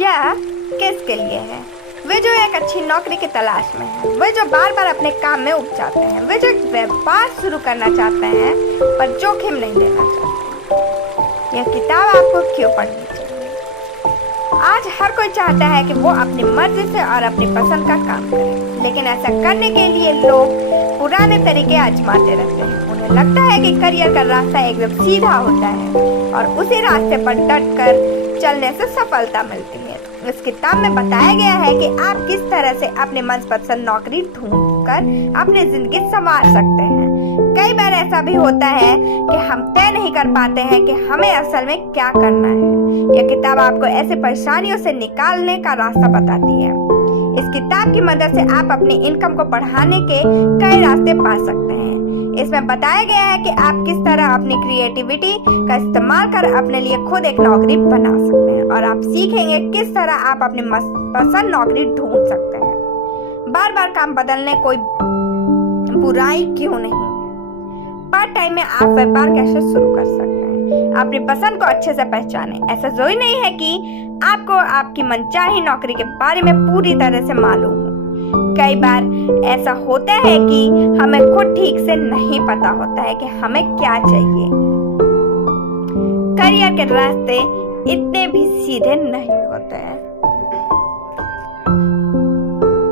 यह किसके लिए है? वे जो एक अच्छी नौकरी की तलाश में हैं, वे जो बार बार अपने काम में उब जाते हैं, वे जो एक व्यापार शुरू करना चाहते हैं पर जोखिम नहीं लेना चाहते। यह किताब आपको क्यों पढ़नी चाहिए? आज हर कोई चाहता है कि वो अपनी मर्जी से और अपनी पसंद का काम करे, लेकिन ऐसा करने के लिए लोग पुराने तरीके आजमाते रहते हैं। उन्हें लगता है कि करियर का रास्ता एकदम सीधा होता है और उसी रास्ते पर डट कर चलने से सफलता मिलती है। इस किताब में बताया गया है कि आप किस तरह से अपने मनपसंद नौकरी ढूंढकर अपनी जिंदगी संवार सकते हैं। कई बार ऐसा भी होता है कि हम तय नहीं कर पाते हैं कि हमें असल में क्या करना है। यह किताब आपको ऐसे परेशानियों से निकालने का रास्ता बताती है। इस किताब की मदद से आप अपनी इनकम को बढ़ाने के कई रास्ते पा सकते हैं। इसमें बताया गया है कि आप किस तरह अपनी क्रिएटिविटी का इस्तेमाल कर अपने लिए खुद एक नौकरी बना सकते हैं और आप सीखेंगे किस तरह आप अपनी पसंद नौकरी ढूंढ सकते हैं। बार बार काम बदलने कोई बुराई क्यों नहीं? पार्ट टाइम में आप व्यापार कैसे शुरू कर सकते हैं? अपनी पसंद को अच्छे से पहचानें। ऐसा जरूरी नहीं है कि आपको आपकी मनचाही नौकरी के बारे में पूरी तरह से मालूम हो। कई बार ऐसा होता है कि हमें खुद ठीक से नहीं पता होता है कि हमें क्या चाहिए। करियर के रास्ते इतने भी सीधे नहीं होते हैं।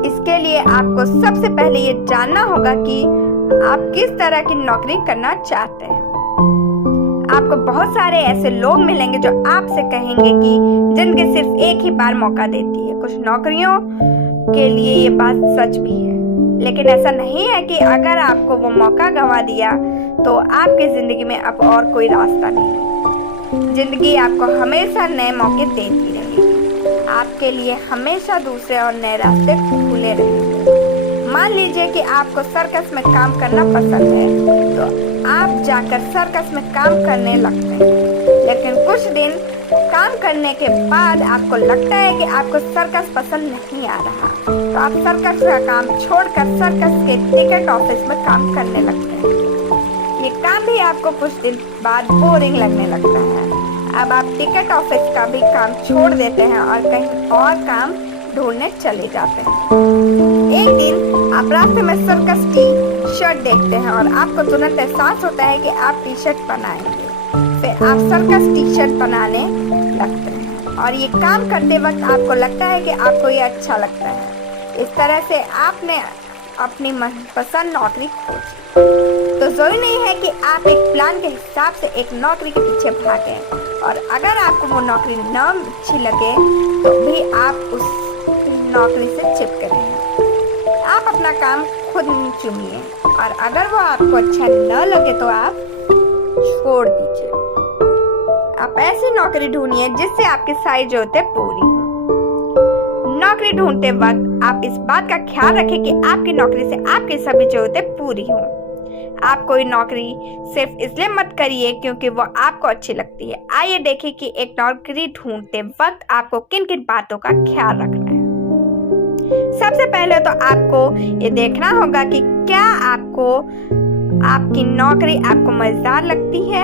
इसके लिए आपको सबसे पहले ये जानना होगा कि आप किस तरह की नौकरी करना चाहते हैं। आपको बहुत सारे ऐसे लोग मिलेंगे जो आपसे कहेंगे कि जिंदगी सिर्फ एक ही बार मौका देती है। कुछ नौकरियों के लिए ये बात सच भी है, लेकिन ऐसा नहीं है कि अगर आपको वो मौका गंवा दिया तो आपकी जिंदगी में अब और कोई रास्ता नहीं। जिंदगी आपको हमेशा नए मौके देती रहेगी। आपके लिए हमेशा दूसरे और नए रास्ते खुले रहेंगे। मान लीजिए कि आपको सर्कस में काम करना पसंद है, तो आप जाकर सर्कस में काम करने लगते हैं, लेकिन कुछ दिन काम करने के बाद आपको लगता है कि आपको सर्कस पसंद नहीं आ रहा, तो आप सर्कस का काम छोड़कर सर्कस के टिकट ऑफिस में काम करने लगते हैं। ये काम भी आपको कुछ दिन बाद बोरिंग लगने लगता है। अब आप टिकट ऑफिस का भी काम छोड़ देते हैं और कहीं और काम ढूंढने चले जाते हैं। एक दिन आप रास्ते में सर्कस टी शर्ट देखते हैं और आपको तुरंत एहसास होता है कि आप टी शर्ट बनाएंगे। फिर आप सर्कस टी शर्ट बनाने लगते हैं और ये काम करते वक्त आपको लगता है कि आपको ये अच्छा लगता है। इस तरह से आपने अपनी मनपसंद नौकरी खोजी। तो जरूरी नहीं है कि आप एक प्लान के हिसाब से एक नौकरी के पीछे भागें, और अगर आपको वो नौकरी न अच्छी लगे तो भी आप उस नौकरी से चिपके रहें। आप अपना काम खुद चुनिए, और अगर वो आपको अच्छा न लगे तो आप छोड़ दीजिए। आप ऐसी नौकरी ढूंढिए जिससे आपकी सारी जरूरतें पूरी हो। नौकरी ढूंढते वक्त आप इस बात का ख्याल रखें कि आपकी नौकरी से आपकी सभी जरूरतें पूरी हों। आप कोई नौकरी सिर्फ इसलिए मत करिए क्योंकि वो आपको अच्छी लगती है। आइए देखें कि एक नौकरी ढूंढते वक्त आपको किन किन बातों का ख्याल रखना है। सबसे पहले तो आपको ये देखना होगा कि क्या आपको आपकी नौकरी आपको मजेदार लगती है।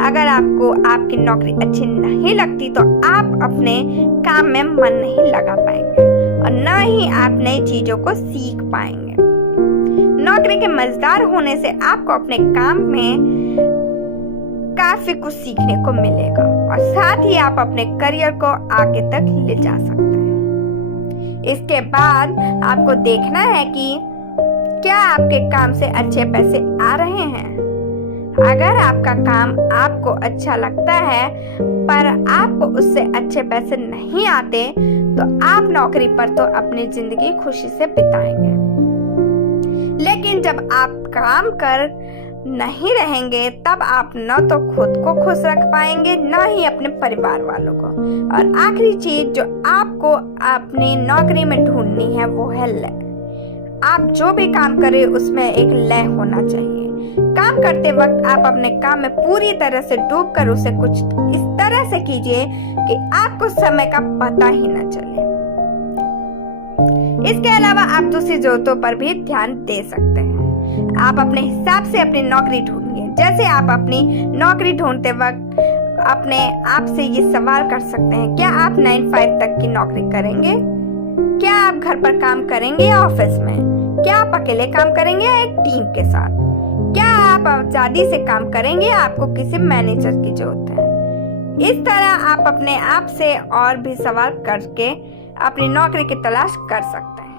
अगर आपको आपकी नौकरी अच्छी नहीं लगती तो आप अपने काम में मन नहीं लगा पाएंगे और न ही आप नई चीजों को सीख पाएंगे। नौकरी के मजेदार होने से आपको अपने काम में काफी कुछ सीखने को मिलेगा और साथ ही आप अपने करियर को आगे तक ले जा सकते हैं। इसके बाद आपको देखना है कि क्या आपके काम से अच्छे पैसे आ रहे हैं। अगर आपका काम आपको अच्छा लगता है पर आपको उससे अच्छे पैसे नहीं आते तो आप नौकरी पर तो अपनी जिंदगी खुशी से बिताएंगे, लेकिन जब आप काम कर नहीं रहेंगे तब आप न तो खुद को खुश रख पाएंगे न ही अपने परिवार वालों को। और आखिरी चीज जो आपको अपनी नौकरी में ढूंढनी है वो है लय। आप जो भी काम करें उसमें एक लय होना चाहिए। काम करते वक्त आप अपने काम में पूरी तरह से डूबकर उसे कुछ इस तरह से कीजिए कि आपको समय का पता ही न चले। इसके अलावा आप दूसरी जरूरतों पर भी ध्यान दे सकते हैं। आप अपने हिसाब से अपनी नौकरी ढूंढिए। जैसे आप अपनी नौकरी ढूंढते वक्त अपने आप से ये सवाल कर सकते हैं, क्या आप 9 to 5 तक की नौकरी करेंगे? क्या आप घर पर काम करेंगे या ऑफिस में? क्या आप अकेले काम करेंगे या एक टीम के साथ? क्या आप आजादी से काम करेंगे या आपको किसी मैनेजर की जरूरत है? इस तरह आप अपने आप से और भी सवाल करके अपनी नौकरी की तलाश कर सकते हैं।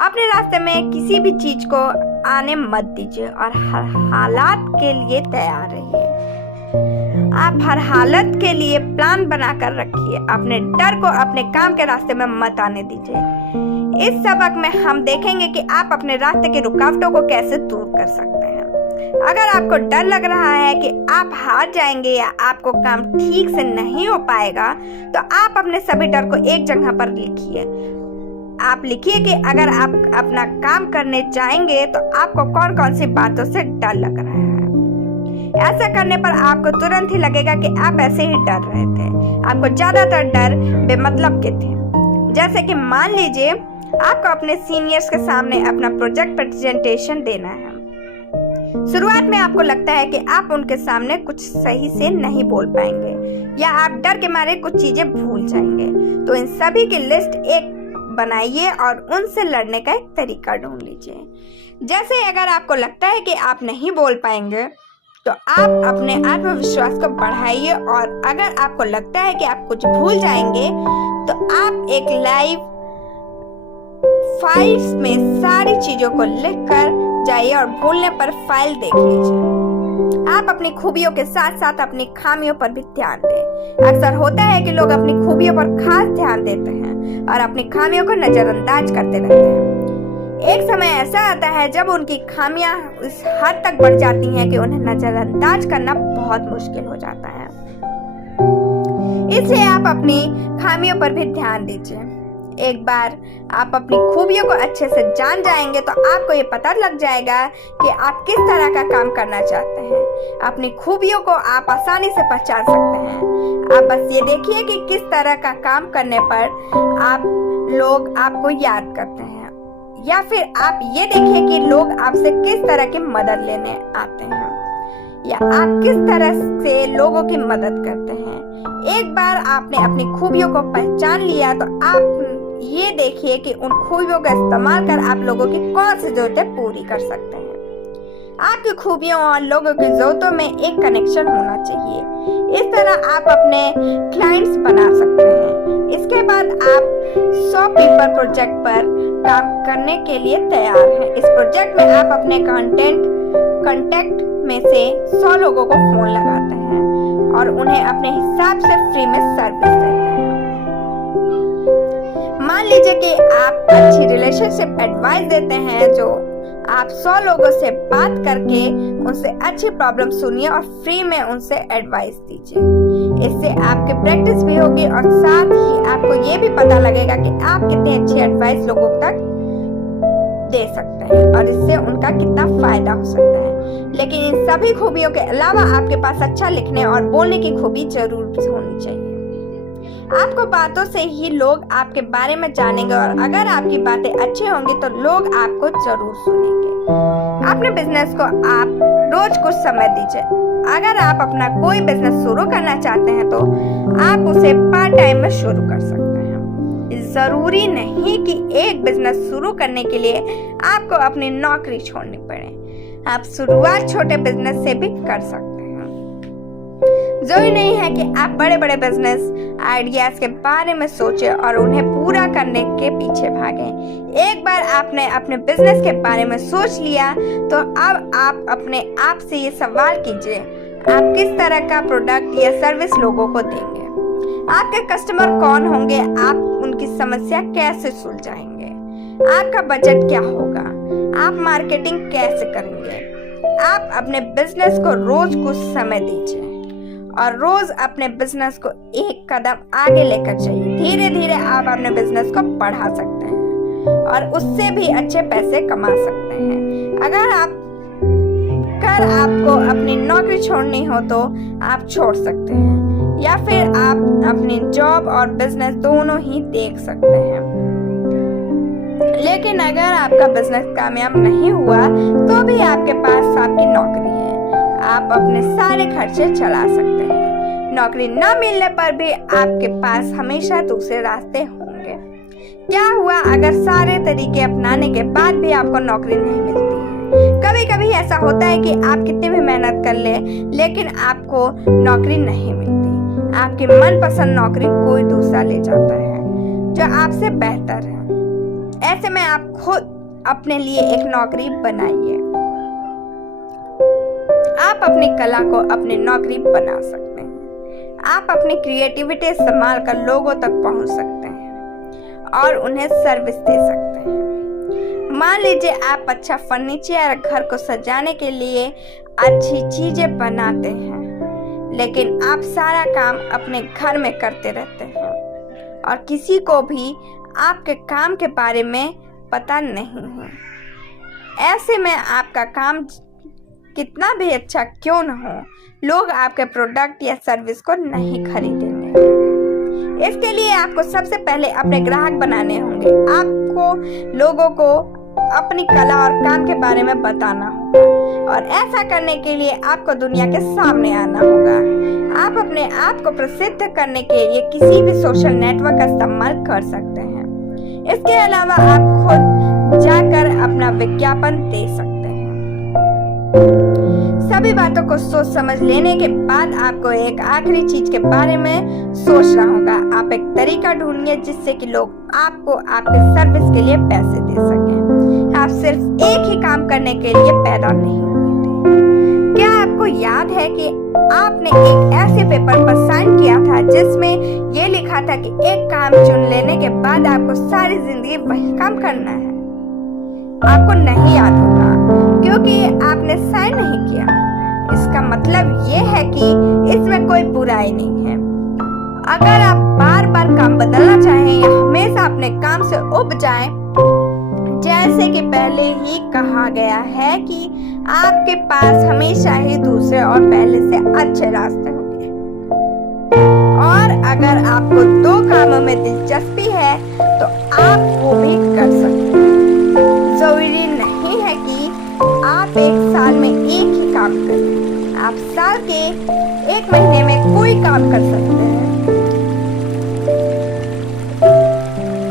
अपने रास्ते में किसी भी चीज को आने मत दीजिए और हर हालात के लिए तैयार रहिए। आप हर हालत के लिए प्लान बनाकर रखिए। अपने डर को अपने काम के रास्ते में मत आने दीजिए। इस सबक में हम देखेंगे कि आप अपने रास्ते की रुकावटों को कैसे दूर कर सकते हैं। अगर आपको डर लग रहा है कि आप हार जाएंगे या आपको काम ठीक से नहीं हो पाएगा, तो आप अपने सभी डर को एक जगह पर लिखिए। आप लिखिए कि अगर आप अपना काम करने जाएंगे तो आपको कौन कौन सी बातों से डर लग रहा है। ऐसा करने पर आपको तुरंत ही लगेगा कि आप ऐसे ही डर रहे थे। आपको ज्यादातर डर बेमतलब के थे। जैसे कि मान लीजिए आपको अपने सीनियर्स के सामने अपना प्रोजेक्ट प्रेजेंटेशन देना है। शुरुआत में आपको लगता है कि आप उनके सामने कुछ सही से नहीं बोल पाएंगे या आप डर के मारे कुछ चीजें भूल जाएंगे। तो इन सभी की लिस्ट एक बनाइए और उनसे लड़ने का एक तरीका ढूंढ लीजिए। जैसे अगर आपको लगता है कि आप नहीं बोल पाएंगे तो आप अपने आत्मविश्वास को बढ़ाइए, और अगर आपको लगता है कि आप कुछ भूल जाएंगे तो आप एक लाइव फाइल्स में सारी चीजों को लिखकर जाइए और भूलने पर फाइल देख लीजिए। आप अपनी खूबियों के साथ साथ अपनी खामियों पर भी ध्यान दें। अक्सर होता है कि लोग अपनी खूबियों पर खास ध्यान देते हैं और अपनी खामियों को नजरअंदाज करते रहते हैं। एक समय ऐसा आता है जब उनकी खामियां इस हद तक बढ़ जाती हैं कि उन्हें नजरअंदाज करना बहुत मुश्किल हो जाता है। इसलिए आप अपनी खामियों पर भी ध्यान दीजिए। एक बार आप अपनी खूबियों को अच्छे से जान जाएंगे तो आपको ये पता लग जाएगा कि आप किस तरह का काम करना चाहते हैं। अपनी खूबियों को आप आसानी से पहचान सकते हैं। आप बस ये देखिए कि किस तरह का काम करने पर आप लोग आपको याद करते हैं, या फिर आप ये देखिए कि लोग आपसे किस तरह की मदद लेने आते हैं, या आप किस तरह से लोगों की मदद करते हैं। एक बार आपने अपनी खूबियों को पहचान लिया तो आप ये देखिए कि उन खूबियों का इस्तेमाल कर आप लोगों की कौन सी जरूरतें पूरी कर सकते हैं। आपकी खूबियों और लोगों की जरूरतों में एक कनेक्शन होना चाहिए। इस तरह आप अपने क्लाइंट्स बना सकते हैं। इसके बाद आप 100 पीपल प्रोजेक्ट पर काम करने के लिए तैयार हैं। इस प्रोजेक्ट में आप अपने कांटेक्ट में से 100 लोगों को फोन लगाते हैं और उन्हें अपने हिसाब से फ्री में सर्विस देते हैं। मान लीजिए कि आप अच्छी रिलेशनशिप एडवाइस देते हैं, जो आप 100 लोगों से बात करके उनसे अच्छी प्रॉब्लम सुनिए और फ्री में उनसे एडवाइस दीजिए। इससे आपकी प्रैक्टिस भी होगी और साथ ही आपको ये भी पता लगेगा कि आप कितनी अच्छी एडवाइस लोगों तक दे सकते हैं और इससे उनका कितना फायदा हो सकता है। लेकिन इन सभी खूबियों के अलावा आपके पास अच्छा लिखने और बोलने की खूबी जरूर होनी चाहिए। आपको बातों से ही लोग आपके बारे में जानेंगे और अगर आपकी बातें अच्छी होंगी तो लोग आपको जरूर सुनेंगे। अपने बिजनेस को आप रोज कुछ समय दीजिए। अगर आप अपना कोई बिजनेस शुरू करना चाहते हैं तो आप उसे पार्ट टाइम में शुरू कर सकते हैं। जरूरी नहीं कि एक बिजनेस शुरू करने के लिए आपको अपनी नौकरी छोड़नी पड़े। आप शुरुआत छोटे बिजनेस से भी कर सकते हैं। जरूरी नहीं है कि आप बड़े बड़े बिजनेस आइडियाज के बारे में सोचें और उन्हें पूरा करने के पीछे भागें। एक बार आपने अपने बिजनेस के बारे में सोच लिया तो अब आप अपने आप से ये सवाल कीजिए, आप किस तरह का प्रोडक्ट या सर्विस लोगों को देंगे? आपके कस्टमर कौन होंगे? आप उनकी समस्या कैसे सुलझाएंगे? आपका बजट क्या होगा? आप मार्केटिंग कैसे करेंगे? आप अपने बिजनेस को रोज कुछ समय दीजिए और रोज अपने बिजनेस को एक कदम आगे लेकर जाइए। धीरे धीरे आप अपने बिजनेस को बढ़ा सकते हैं और उससे भी अच्छे पैसे कमा सकते हैं। अगर आपको अपनी नौकरी छोड़नी हो तो आप छोड़ सकते हैं, या फिर आप अपनी जॉब और बिजनेस दोनों ही देख सकते हैं। लेकिन अगर आपका बिजनेस कामयाब नहीं हुआ तो भी आपके पास आपकी नौकरी है। आप अपने सारे खर्चे चला सकते हैं नौकरी न मिलने पर भी आपके पास हमेशा दूसरे रास्ते होंगे। क्या हुआ अगर सारे तरीके अपनाने के बाद भी आपको नौकरी नहीं मिलती है? कभी कभी ऐसा होता है कि आप कितनी भी मेहनत कर ले लेकिन आपको नौकरी नहीं मिलती। आपकी मनपसंद नौकरी कोई दूसरा ले जाता है जो आपसे बेहतर है। ऐसे में आप खुद अपने लिए एक नौकरी बनाइए। आप अपनी कला को अपनी नौकरी बना सकते हैं। आप अपनी क्रिएटिविटी इस्तेमाल कर लोगों तक पहुंच सकते हैं और उन्हें सर्विस दे सकते हैं। मान लीजिए आप अच्छा फर्नीचर घर को सजाने के लिए अच्छी चीजें बनाते हैं, लेकिन आप सारा काम अपने घर में करते रहते हैं और किसी को भी आपके काम के बारे में पता नहीं है। ऐसे में आपका काम कितना भी अच्छा क्यों न हो, लोग आपके प्रोडक्ट या सर्विस को नहीं खरीदेंगे। इसके लिए आपको सबसे पहले अपने ग्राहक बनाने होंगे। आपको लोगों को अपनी कला और काम के बारे में बताना होगा और ऐसा करने के लिए आपको दुनिया के सामने आना होगा। आप अपने आप को प्रसिद्ध करने के लिए किसी भी सोशल नेटवर्क का इस्तेमाल कर सकते हैं। इसके अलावा आप खुद जाकर अपना विज्ञापन दे सकते हैं। सभी बातों को सोच समझ लेने के बाद आपको एक आखिरी चीज के बारे में सोचना होगा। आप एक तरीका ढूंढिए जिससे कि लोग आपको आपके सर्विस के लिए पैसे दे सकें। आप सिर्फ एक ही काम करने के लिए पैदा नहीं हुए थे। क्या आपको याद है कि आपने एक ऐसे पेपर पर साइन किया था जिसमें ये लिखा था कि एक काम चुन लेने के बाद आपको सारी जिंदगी वही काम करना है? आपको नहीं याद होगा क्योंकि आपने साइन नहीं किया। इसका मतलब ये है कि इसमें कोई बुराई नहीं है। अगर आप बार बार काम बदलना चाहें या हमेशा अपने काम से उब जाएं, जैसे कि पहले ही कहा गया है कि आपके पास हमेशा ही दूसरे और पहले से अच्छे रास्ते होंगे। और अगर आपको दो कामों में दिलचस्पी है तो आप वो भी कर सकते हैं। जरूरी नहीं है कि आप एक साल में एक ही काम करें। आप साल के एक महीने में कोई काम कर सकते हैं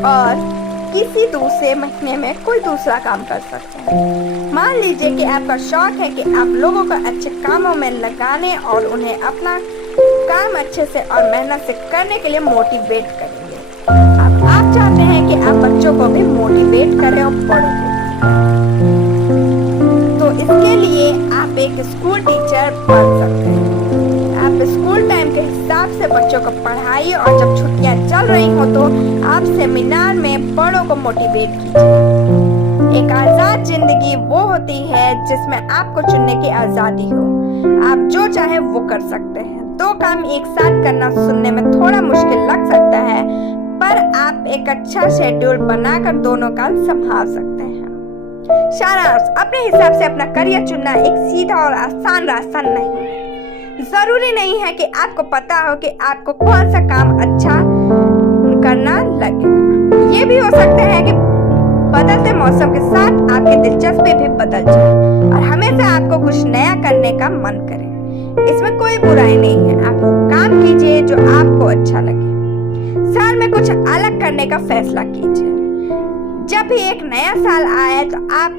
और किसी दूसरे महीने में कोई दूसरा काम कर सकते हैं। मान लीजिए कि आपका शौक है कि आप लोगों को अच्छे कामों में लगाने और उन्हें अपना काम अच्छे से और मेहनत से करने के लिए मोटिवेट करेंगे। अब आप चाहते हैं कि आप बच्चों को भी मोटिवेट करें और पढ़ें, तो इसके लिए आप एक स्कूल टीचर बन सकते हैं। आप स्कूल टाइम के हिसाब से बच्चों को पढ़ाइए और जब छुट्टियां चल रही हो तो आप सेमिनार में बड़ों को मोटिवेट कीजिए। एक आजाद जिंदगी वो होती है जिसमें आपको चुनने की आजादी हो। आप जो चाहे वो कर सकते हैं। दो काम एक साथ करना सुनने में थोड़ा मुश्किल लग सकता है, पर आप एक अच्छा शेड्यूल बनाकर दोनों काम संभाल सकते हैं। सारांश, अपने हिसाब से अपना करियर चुनना एक सीधा और आसान रास्ता नहीं है। जरूरी नहीं है कि आपको पता हो कि आपको कौन सा काम अच्छा करना लगेगा। ये भी हो सकता है कि बदलते मौसम के साथ आपकी दिलचस्पी भी बदल जाए और हमेशा आपको कुछ नया करने का मन करे। इसमें कोई बुराई नहीं है। आप वो काम कीजिए जो आपको अच्छा लगे। साल में कुछ अलग करने का फैसला कीजिए। जब भी एक नया साल आए तो आप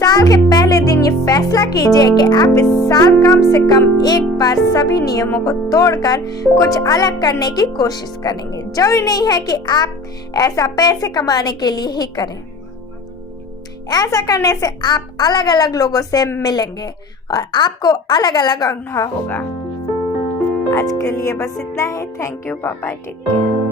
साल के पहले दिन ये फैसला कीजिए कि आप इस साल कम से कम एक बार सभी नियमों को तोड़कर कुछ अलग करने की कोशिश करेंगे। जरूरी नहीं है कि आप ऐसा पैसे कमाने के लिए ही करें। ऐसा करने से आप अलग अलग लोगों से मिलेंगे और आपको अलग अलग अनुभव होगा। आज के लिए बस इतना ही। Thank you, bye bye, take care.